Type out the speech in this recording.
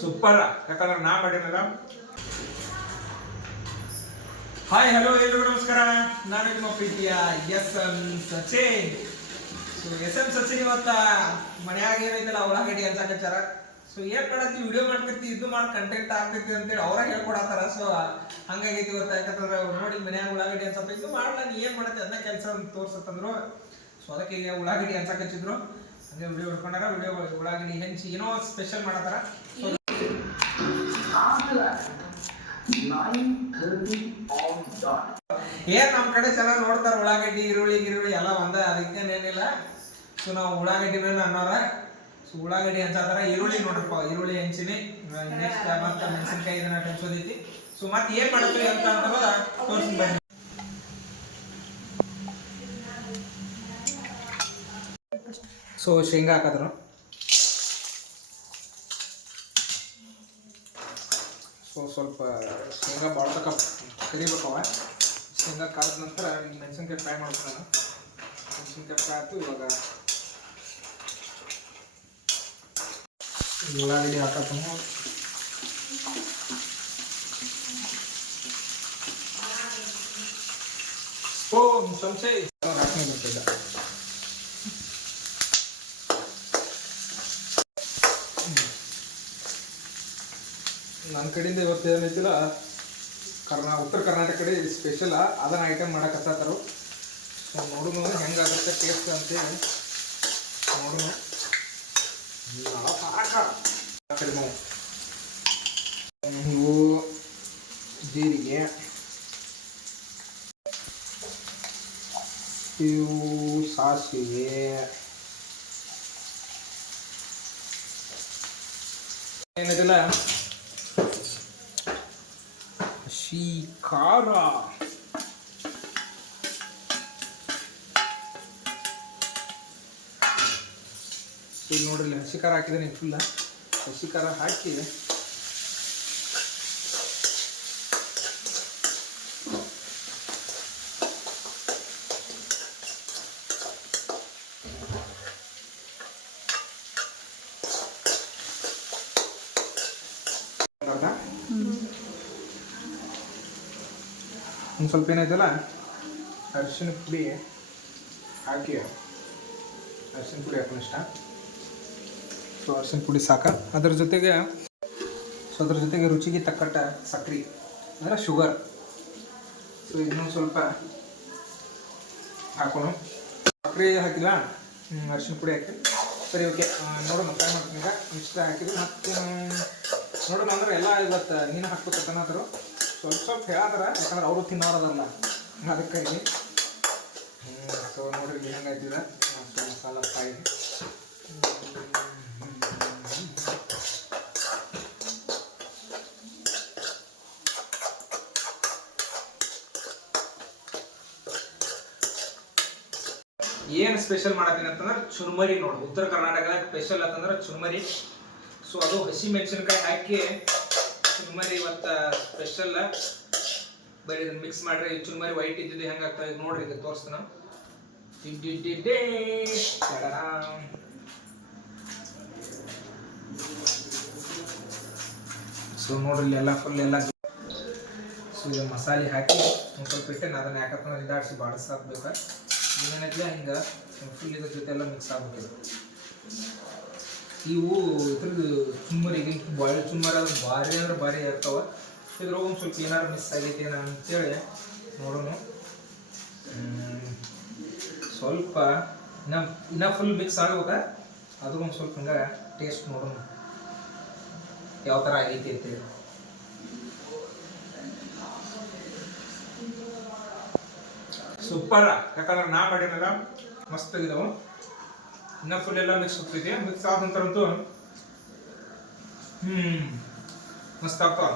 Super ಯಾಕಂದ್ರೆ ನಾ ಮಾಡಿರಲ್ಲ. ಹಾಯ್ ಹಲೋ ಎಲ್ರಿಗೂ ನಮಸ್ಕಾರ. ನಾನು ನಿಮ್ಮ ಪ್ರೀತಿಯ S M Sachin. S M Sachin ಇವತ್ತ ಮನ್ಯಾಗ ಏನೈತಲ್ಲ ಉಳ್ಳಾಗಡ್ಡಿ ಹಂಚಾಕಚ್ಚಾರ. ಏನ್ ಮಾಡತ್ತಿ ವಿಡಿಯೋ ಮಾಡ್ತಿರ್ತಿ ಇದು ಮಾಡಿ ಕಂಟೆಂಟ್ ಆಗ್ತೈತಿ ಅಂತೇಳಿ ಅವ್ರ ಹೇಳ್ಕೊಡತ್ತಾರ. ಹಂಗಾಗೈತಿ ಇವತ್ತ. ಯಾಕಂದ್ರೆ ನೋಡಿ ಮನ್ಯಾಗ ಉಳ್ಳಾಗಡ್ಡಿ ಹಂಚಪ್ಪ ಇದು ಮಾಡ್ಲಾ ನೀ ಏನ್ ಮಾಡತ್ತೆ ಅದನ್ನ ಕೆಲಸ ತೋರ್ಸತ್ತಂದ್ರು. ಅದಕ್ಕೆ ಈಗ ಉಳ್ಳಾಗಡ್ಡಿ ಹಂಚಾಕಚ್ಚಿದ್ರು. ಹಂಗೆ ವಿಡಿಯೋ ಹಿಡ್ಕೊಂಡಾರ. ವಿಡಿಯೋ ಉಳ್ಳಾಗಡ್ಡಿ ಹೆಂಚಿ ಏನೋ ಸ್ಪೆಷಲ್ ಮಾಡತ್ತಾರ. ಏನ್ ನಮ್ ಕಡೆ ಚೆನ್ನಾಗಿ ನೋಡ್ತಾರ ಉಳ್ಳಾಗಡ್ಡಿ ಈರುಳ್ಳಿ ಎಲ್ಲ ಒಂದ ಅದಕ್ಕೇನೇನಿಲ್ಲ. ನಾವು ಉಳ್ಳಾಗಡ್ಡಿ ಮೇಲೆ ಅನ್ನೋರ ಉಳ್ಳಾಗಡ್ಡಿ ಹಂಚಾತಾರ. ಈರುಳ್ಳಿ ನೋಡ್ರಪ್ಪ, ಈರುಳ್ಳಿ ಹಂಚಿನಿ. ನೆಕ್ಸ್ಟ್ ಮತ್ತೆ ಮೆಣಸಿನ್ಕಾಯಿ ಇದನ್ನ ಹಂಚೋದೈತಿ. ಮತ್ತೆ ಏನ್ ಮಾಡತ್ತೀವಿ ಅಂತ ತೋರಿಸಿ ಬನ್ನಿ. ಶೇಂಗಾ ಹಾಕದ್ರು. ಸ್ವಲ್ಪ ಶೇಂಗಾ ಭಾಳ ತಕ ಕರಿಬೇಕವ. ಶೇಂಗಾ ಕಾದ ನಂತರ ಮೆಣಸಿನ್ಕಾಯಿ ಫ್ರೈ ಮಾಡ್ಬೇಕು. ನಾನು ಮೆಣಸಿನ್ಕಾಯಿ ಫ್ರೈ ಆಯ್ತು. ಇವಾಗ ಉಳ್ಳಾಗಡ್ಡಿ ಹಾಕತ್ತ. ಚಮಚೆ ಹಾಕ್ಬೇಕಿಲ್ಲ. ನನ್ನ ಕಡೆಯಿಂದ ಇವತ್ತು ಏನೈತಿಲ್ಲ ಉತ್ತರ ಕರ್ನಾಟಕ ಕಡೆ ಸ್ಪೆಷಲ್ ಅದನ್ನ ಐಟಮ್ ಮಾಡಕ್ಕೆ ಹತ್ತಾರು. ನೋಡೋಣ ಹೆಂಗಾಗುತ್ತೆ ಟೇಸ್ಟ್ ಅಂತೇಳಿ ನೋಡೋಣ. ಕಡಿಮೆ ಇವು ಜೀರಿಗೆ, ಇವು ಸಾಸಿವೆ, ಏನಿದಿಲ್ಲ ಹಸಿ ಖಾರ, ಈಗ ನೋಡ್ರಿ ಹಸಿ ಖಾರ ಹಾಕಿದ್ದೇನೆ. ಫುಲ್ಲ ಹಸಿ ಖಾರ ಹಾಕಿ ಒಂದು ಸ್ವಲ್ಪ ಏನೈತಲ್ಲ ಅರಿಶಿನ ಪುಡಿ ಹಾಕಿ, ಅರಿಶಿನ ಪುಡಿ ಹಾಕೋಣ ಇಷ್ಟ. ಅರಿಶಿನ ಪುಡಿ ಸಾಕ. ಅದ್ರ ಜೊತೆಗೆ ರುಚಿಗೆ ತಕ್ಕಟ್ಟ ಸಕ್ಕರೆ ಅಂದರೆ ಶುಗರ್. ಇನ್ನೊಂದು ಸ್ವಲ್ಪ ಹಾಕೋಣ. ಸಕ್ಕರೆ ಹಾಕಿಲ್ಲ, ಅರಿಶಿನ ಪುಡಿ ಹಾಕಿ. ಸರಿ, ಓಕೆ. ನೋಡೋಣ ಫ್ರೈ ಮಾಡ್ತೀನಿ. ಈಗ ಇಷ್ಟ ಹಾಕಿದ್ವಿ. ಮತ್ತು ನೋಡೋಣ ಅಂದ್ರೆ ಎಲ್ಲ ಇವತ್ತು ನೀನು ಹಾಕ್ಬೇಕಂತನಾದ್ರು ಸ್ವಲ್ಪ ಹೇಳತ್ತಾರ. ಯಾಕಂದ್ರೆ ಅವರು ತಿನ್ನೋರದಲ್ಲ ಅದಕ್ಕಾಗಿ. ನೋಡ್ರಿ ಹೆಂಗಾಯ್ತಿದ ಮಸಾಲ ಫ್ರೈ. ಏನು ಸ್ಪೆಷಲ್ ಮಾಡತ್ತೀನಿ ಅಂತಂದ್ರೆ ಚುರ್ಮರಿ. ನೋಡಿ ಉತ್ತರ ಕರ್ನಾಟಕದ ಸ್ಪೆಷಲ್ ಅಂತಂದ್ರೆ ಚುರ್ಮರಿ. ಅದು ಹಸಿ ಮೆಣಸಿನ್ಕಾಯಿ ಹಾಕಿ ಚುರ್ಮರಿ ಇವತ್ತು ಸ್ಪೆಷಲ್. ಬರೀ ಇದನ್ನ ಮಿಕ್ಸ್ ಮಾಡ್ರಿ. ಚುರ್ಮರಿ ವೈಟ್ ಇದ್ದಿದ್ದು ಹೆಂಗಾಗ್ತದೆ ಈಗ ನೋಡ್ರಿ. ಈಗ ತೋರಿಸ್ತಾನ. ನೋಡ್ರಿ ಎಲ್ಲ ಫುಲ್ ಎಲ್ಲ ಈಗ ಮಸಾಲೆ ಹಾಕಿ ಒಂದು ಸ್ವಲ್ಪ ಇಟ್ಟೆ. ಅದನ್ನ ಯಾಕಂದ್ರೆ ಇದಾಡಿಸಿ ಬಾಡಿಸಾಕ್ಬೇಕ. ಏನೇನಿಲ್ಲ ಹಿಂಗೆ ಫುಲ್ ಇದ್ರ ಜೊತೆ ಎಲ್ಲ ಮಿಕ್ಸ್ ಆಗ್ಬೇಕು. ಇವು ಇದ್ರದ್ದು ಚುಮ್ಮರಿಗೆ ಬಾಳೆ ಚುಮ್ಮರಿ ಅದು ಭಾರಿ ಅಂದ್ರೆ ಭಾರಿ ಇರ್ತಾವ. ಇದ್ರಾಗ ಒಂದು ಸ್ವಲ್ಪ ಏನಾರು ಮಿಸ್ ಆಗೈತಿ ಏನೋ ಅಂತೇಳಿ ನೋಡೋಣ. ಸ್ವಲ್ಪ ಇನ್ನ ಫುಲ್ ಮಿಕ್ಸ್ ಆಗ್ಬೇಕ. ಅದು ಒಂದು ಸ್ವಲ್ಪ ಹಂಗೆ ಟೇಸ್ಟ್ ನೋಡೋಣ ಯಾವ ಥರ ಆಗೈತಿ ಅಂತೇಳಿ. ಸೂಪರ್. ಯಾಕಂದ್ರೆ ನಾ ಮಾಡಿರಲ್ಲ ಮಸ್ತ್ ಆಗಿದಾವು. ಇನ್ನ ಫುಲ್ ಎಲ್ಲ ಮಿಕ್ಸ್ ಹೋಗ್ತೈತಿ. ಮಿಕ್ಸ್ ಆದ ನಂತರ ಅಂತೂ ಮಸ್ತ್ ಆಗ್ತಾವ.